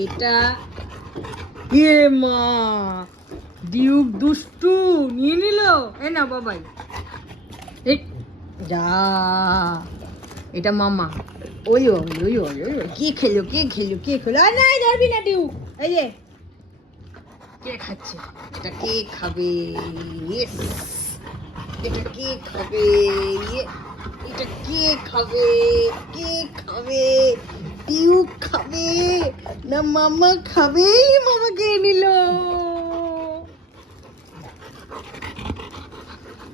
এটা এ মা ডিউক দুষ্টু নিয়ে নিল। এ না বাবাই, এই যা, এটা মামা। ওই ওই ওই ওই ওই কে খেলো কে খেলো কে খেলো? আর নাই ধরবি না ডিউক। এই যে কে খাচ্ছে? এটা কে খাবে? ইয়েস, এটা কে খাবে? এটা কে খাবে? কে খাবে? ডিউক খাবে না মামা খাবে? মামা কে নিল।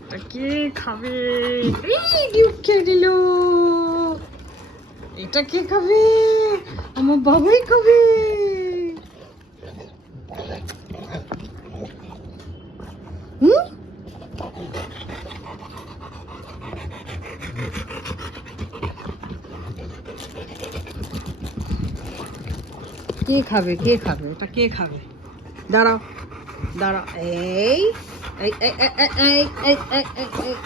এটা কে খাবে? এই ডিউক খেয়ে নিল। এটা কে খাবে? আমার বাবাই খাবে। হুম, কে খাবে? কে খাবে? এটা কে খাবে? দাঁড়াও দাঁড়াও, এই এই এই এই এই এই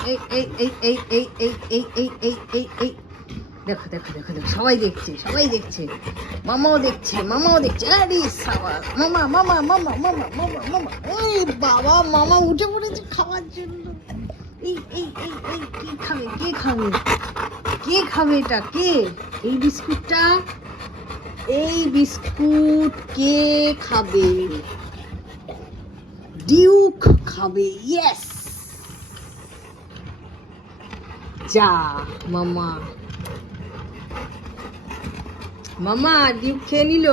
এই এই এই এই এই এই এই এই এই এই এই, দেখো দেখো দেখো দেখো, সবাই দেখছে সবাই দেখছে, মামাও দেখছে মামাও দেখছে। আরে সাবাস, মামা মামা মামা মামা মামা মামা, এই বাবা মামা উঠে পড়েছে খাওয়ার জন্য। এই এই এই এই কে খাবে? কে খাবে? কে খাবে? এটা কে? এই বিস্কুটটা, এই বিস্কুট কে খাবে? ডিউক খাবে। ইয়েস, যা মামা। মামা ডিউক খেয়ে নিল।